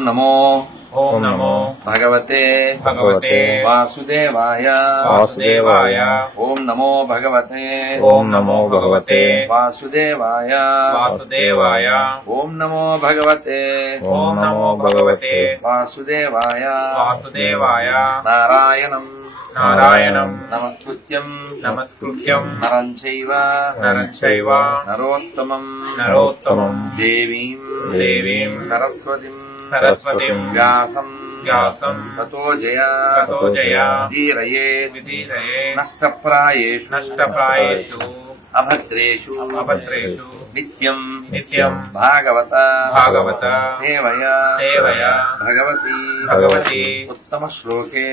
नमो भगवते वासुदेवाय ओम नमो भगवते वासुदेवाय ओम नमो भगवते वासुदेवाय नारायणं नमस्कृत्यं नरं चैव नरोत्तमं देवीं सरस्वतीं व्यासं ततो जया धीरयेत् नष्टप्रायेषु अभद्रेषु नित्यं भागवत सेवया भगवती उत्तम श्लोके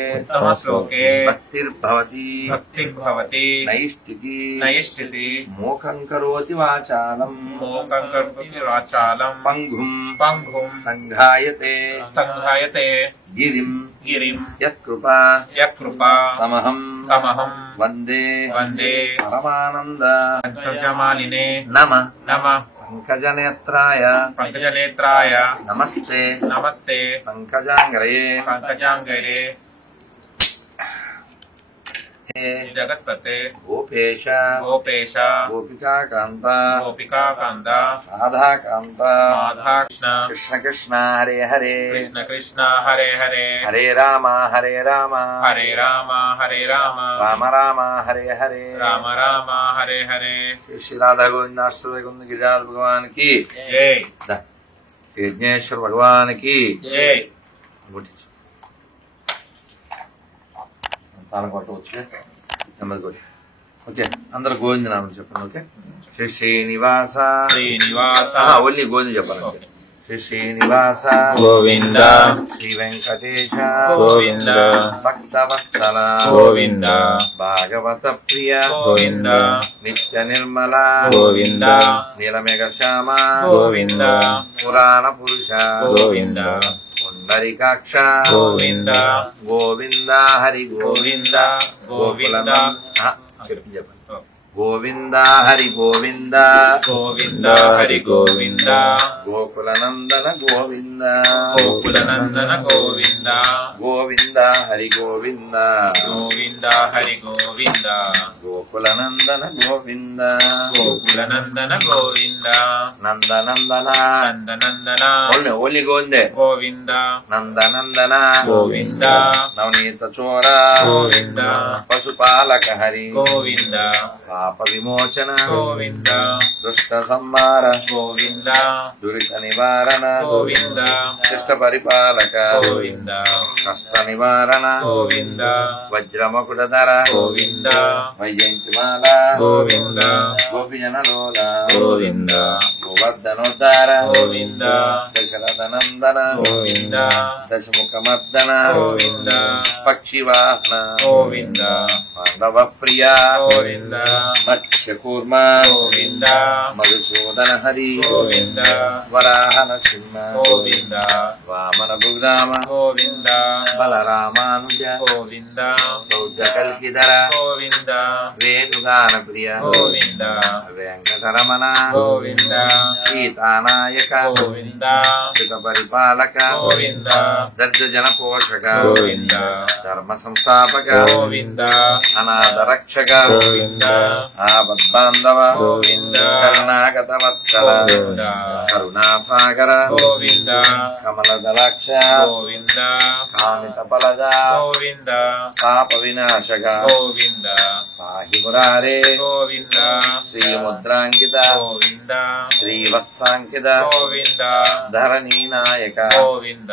भक्तिर्भवति नैष्ठिति मोखं करोति वाचालं पंगुं संघायते गिरिं यत्कृपा तमहं वन्दे परमानन्द नमः पंकजनेत्राय नमस्ते पंकजांग्रये जगत्पते गोपेश गोपिकाकान्ता राधाकान्ता कृष्ण कृष्ण हरे हरे हरे राम राम हरे हरे श्री राधा गोविंदाष्टक गिरिराज भगवान की जय यज्ञेश्वर भगवान की जय తాళం కొట్టవచ్చు నెమ్మది కొట్టి ఓకే అందరు గోవింద నామం చెప్పండి ఓకే శ్రీ శ్రీనివాస ఓన్లీ గోవింద చెప్పాలంటే శ్రీ శ్రీనివాస గోవింద శ్రీ వెంకటేశ గోవింద భక్తవత్సల గోవింద భాగవత ప్రియ గోవింద నిత్య నిర్మల గోవింద నీలమేఘ శ్యామ గోవింద పురాణ పురుష గోవింద పుండరీకాక్ష గోవింద గోవింద హరి గోవింద గోవింద చెప్పండి గోవింద హరి గోవింద గోవింద హరి గోవింద గోకులనందన గోవింద గోకులనందన గోవింద గోవింద హరి గోవింద గోవింద హరి గోవింద గోకులనందన గోవింద గోకులనందన గోవింద నందనందన నందనందన ఓన్లీ గోవిందే గోవింద నందనందన గోవింద నవనీత చోర గోవింద పశుపాలక హరి గోవింద పాప విమోచన గోవింద దుష్ట సంహార గోవింద దురిత నివారణ గోవింద శిష్ట పరిపాలక గోవింద కష్ట నివారణ గోవింద వజ్రమకుటధర గోవింద వైజయంతిమాల గోవింద గోపిజనలోల గోవింద గోవర్ధనోద్ధార గోవింద దశరథనందన గోవింద దశముఖమర్దన గోవింద పక్షివాహన గోవింద పాండవ ప్రియ గోవింద మత్స్యకూర్మ గోవింద మధుసూదన హరి గోవింద వరాహ నరసింహ గోవింద వామన భుగ్రామ గోవింద బలరామానుజ గోవింద బౌద్ధ కల్కిధర గోవింద వేణుగాన ప్రియ గోవింద వెంకటరమణ గోవింద సీతానాయక గోవింద స్థిత పరిపాలక గోవింద దర్జ జన పోషక గోవింద ధర్మ సంస్థాపక గోవింద అనాథ రక్షక గోవింద ఆపద్బాంధవ గోవింద కరుణాగత వత్సల గోవింద కరుణాసాగర గోవింద కమలదలాక్ష గోవింద కామిత ఫలద గోవింద పాప వినాశక గోవింద పాహి మురారే గోవింద శ్రీముద్రాంకిత గోవింద శ్రీవత్సాంకిత గోవింద ధరణీ నాయక గోవింద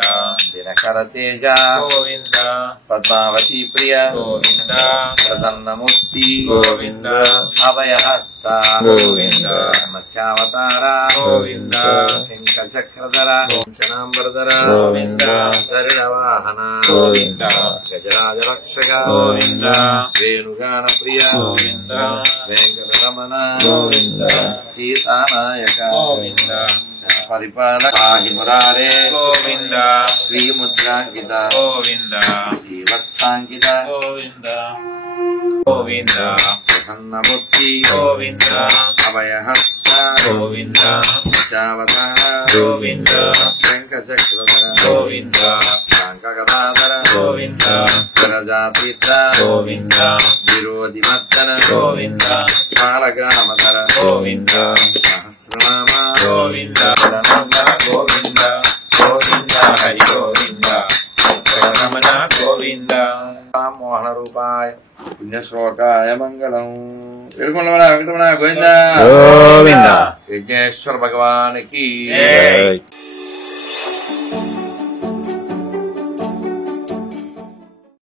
దినకర తేజ గోవింద పద్మావతి ప్రియ గోవింద ప్రసన్నమూర్తి గోవింద అభయహస్త గోవింద మత్స్యావతార గోవింద శంఖ చక్రధర వంశనాంబరధర గోవింద గరుడవాహన గోవింద గజరాజ రక్షక గోవింద వేణుగాన ప్రియ గోవింద వెంకటరమణ గోవింద సీతానాయక గోవింద పరిపాలక పాహి మురారే గోవింద శ్రీముద్రాంకిత గోవింద శ్రీవత్సాంకిత గోవింద గోవింద ప్రసన్నమూర్తి గోవింద అభయహస్త గోవింద పంచావతార గోవింద శంఖచక్రధర గోవింద శాంఖగదాధర గోవింద విరజాతీర్థ గోవింద విరోధి మర్దన గోవింద సాలగ్రామధర గోవింద సహస్రనామ గోవింద గోవింద గోవింద హరి గోవింద రమణ గోవింద మోహన రూపాయ పుణ్యశ్లోకాయ మంగళం ఏడుకొండలవాడ వెంకటరమణ గోవింద గోవింద యజ్ఞేశ్వర భగవానికి జై.